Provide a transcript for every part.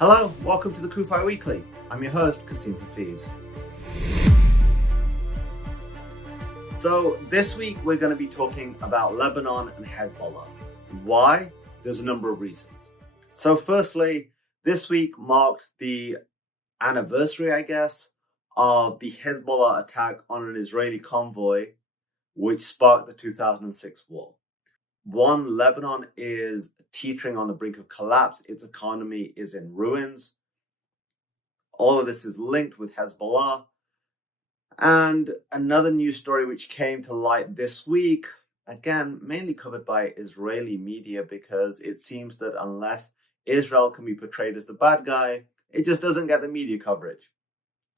Hello, welcome to the CUFI Weekly. I'm your host, Kasim Hafiz. So this week we're going to be talking about Lebanon and Hezbollah. Why? There's a number of reasons. So firstly, this week marked the anniversary, of the Hezbollah attack on an Israeli convoy, which sparked the 2006 war. Lebanon is teetering on the brink of collapse. Its economy is in ruins. All of this is linked with Hezbollah. And another news story which came to light this week, again, mainly covered by Israeli media, because it seems that unless Israel can be portrayed as the bad guy, it just doesn't get the media coverage.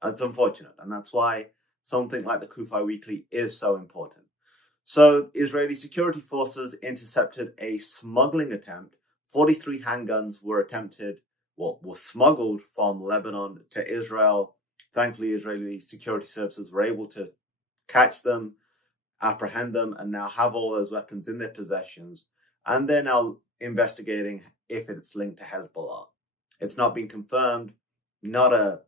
That's unfortunate. And that's why something like the CUFI Weekly is so important. So Israeli security forces intercepted a smuggling attempt. 43 handguns were smuggled from Lebanon to Israel. Thankfully, Israeli security services were able to catch them, apprehend them, and now have all those weapons in their possessions. And they're now investigating if it's linked to Hezbollah. It's not been confirmed. I don't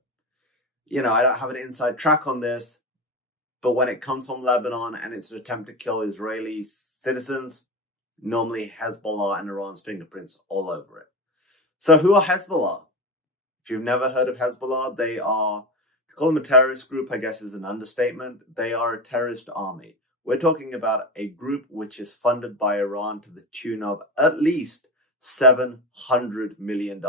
have an inside track on this. But when it comes from Lebanon and it's an attempt to kill Israeli citizens, normally Hezbollah and Iran's fingerprints all over it. So who are Hezbollah? If you've never heard of Hezbollah, to call them a terrorist group, I guess, is an understatement. They are a terrorist army. We're talking about a group which is funded by Iran to the tune of at least $700 million.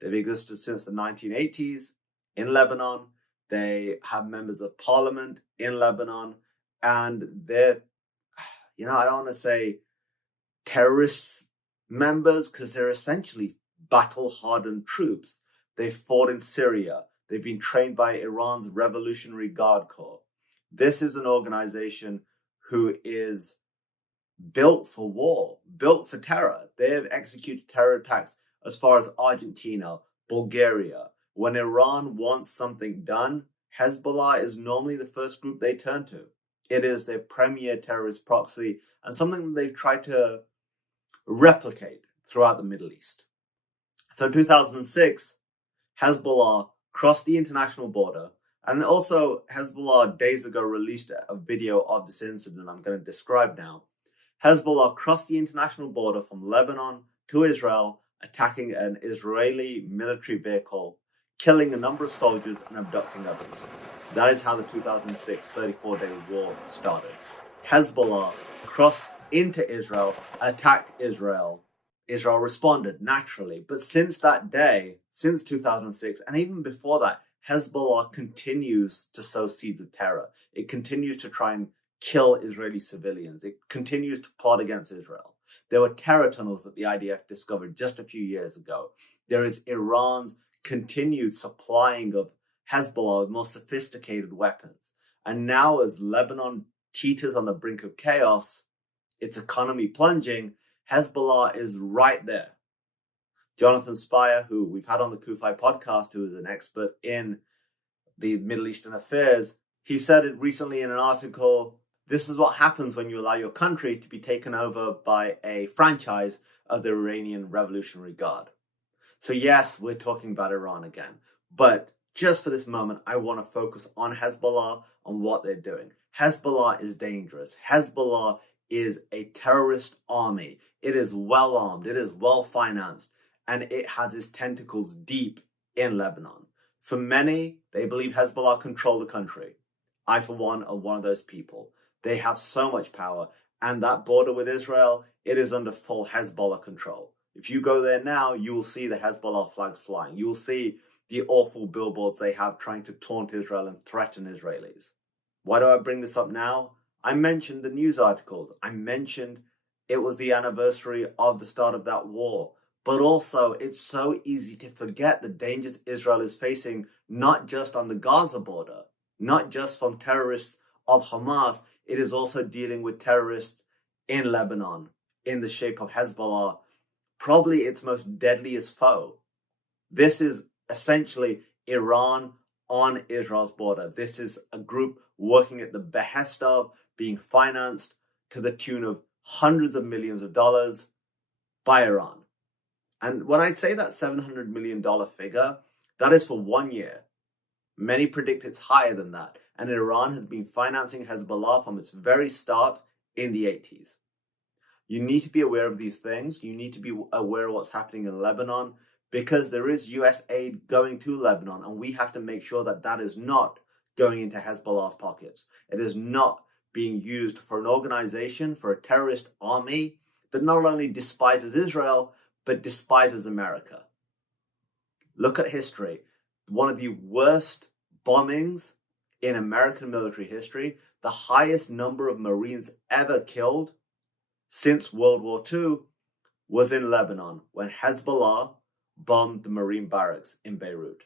They've existed since the 1980s in Lebanon. They have members of parliament in Lebanon, and they're, I don't want to say terrorist members because they're essentially battle-hardened troops. They've fought in Syria. They've been trained by Iran's Revolutionary Guard Corps. This is an organization who is built for war, built for terror. They have executed terror attacks as far as Argentina, Bulgaria. When Iran wants something done, Hezbollah is normally the first group they turn to. It is their premier terrorist proxy and something that they've tried to replicate throughout the Middle East. So in 2006, Hezbollah crossed the international border, and also Hezbollah days ago released a video of this incident I'm going to describe now. Hezbollah crossed the international border from Lebanon to Israel, attacking an Israeli military vehicle, killing a number of soldiers and abducting others. That is how the 2006 34-day war started. Hezbollah crossed into Israel, attacked Israel. Israel responded naturally. But since that day, since 2006, and even before that, Hezbollah continues to sow seeds of terror. It continues to try and kill Israeli civilians. It continues to plot against Israel. There were terror tunnels that the IDF discovered just a few years ago. There is Iran's continued supplying of Hezbollah with more sophisticated weapons. And now as Lebanon teeters on the brink of chaos, its economy plunging, Hezbollah is right there. Jonathan Spire, who we've had on the CUFI podcast, who is an expert in the Middle Eastern affairs, he said it recently in an article, this is what happens when you allow your country to be taken over by a franchise of the Iranian Revolutionary Guard. So yes, we're talking about Iran again. But just for this moment, I want to focus on Hezbollah, on what they're doing. Hezbollah is dangerous. Hezbollah is a terrorist army. It is well armed. It is well financed. And it has its tentacles deep in Lebanon. For many, they believe Hezbollah control the country. I, for one, are one of those people. They have so much power. And that border with Israel, it is under full Hezbollah control. If you go there now, you will see the Hezbollah flags flying. You will see the awful billboards they have trying to taunt Israel and threaten Israelis. Why do I bring this up now? I mentioned the news articles. I mentioned it was the anniversary of the start of that war. But also, it's so easy to forget the dangers Israel is facing, not just on the Gaza border, not just from terrorists of Hamas. It is also dealing with terrorists in Lebanon, in the shape of Hezbollah, probably its most deadliest foe. This is essentially Iran on Israel's border. This is a group working at the behest of, being financed to the tune of hundreds of millions of dollars by Iran. And when I say that $700 million figure, that is for 1 year. Many predict it's higher than that. And Iran has been financing Hezbollah from its very start in the 80s. You need to be aware of these things. You need to be aware of what's happening in Lebanon, because there is US aid going to Lebanon, and we have to make sure that that is not going into Hezbollah's pockets. It is not being used for an organization, for a terrorist army that not only despises Israel, but despises America. Look at history. One of the worst bombings in American military history, the highest number of Marines ever killed since World War II, was in Lebanon when Hezbollah bombed the Marine barracks in Beirut.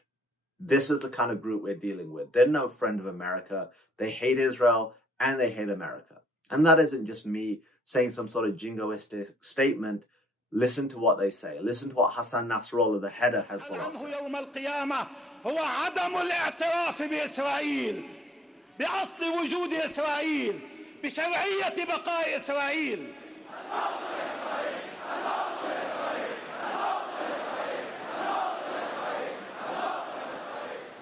This is the kind of group we're dealing with. They're no friend of America. They hate Israel and they hate America. And that isn't just me saying some sort of jingoistic statement. Listen to what they say. Listen to what Hassan Nasrallah, the head of Hezbollah, said.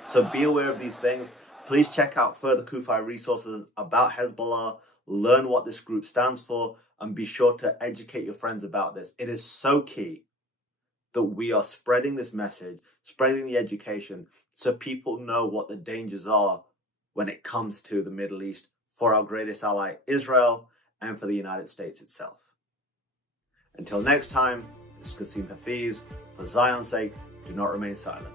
So be aware of these things. Please check out further CUFI resources about Hezbollah, learn what this group stands for, and be sure to educate your friends about this. It is so key that we are spreading this message, spreading the education, so people know what the dangers are when it comes to the Middle East for our greatest ally, Israel, and for the United States itself. Until next time, this is Qasim Hafiz. For Zion's sake, do not remain silent.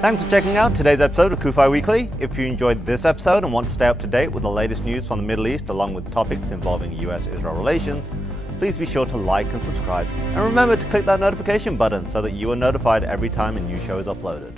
Thanks for checking out today's episode of CUFI Weekly. If you enjoyed this episode and want to stay up to date with the latest news from the Middle East along with topics involving US-Israel relations, please be sure to like and subscribe. And remember to click that notification button so that you are notified every time a new show is uploaded.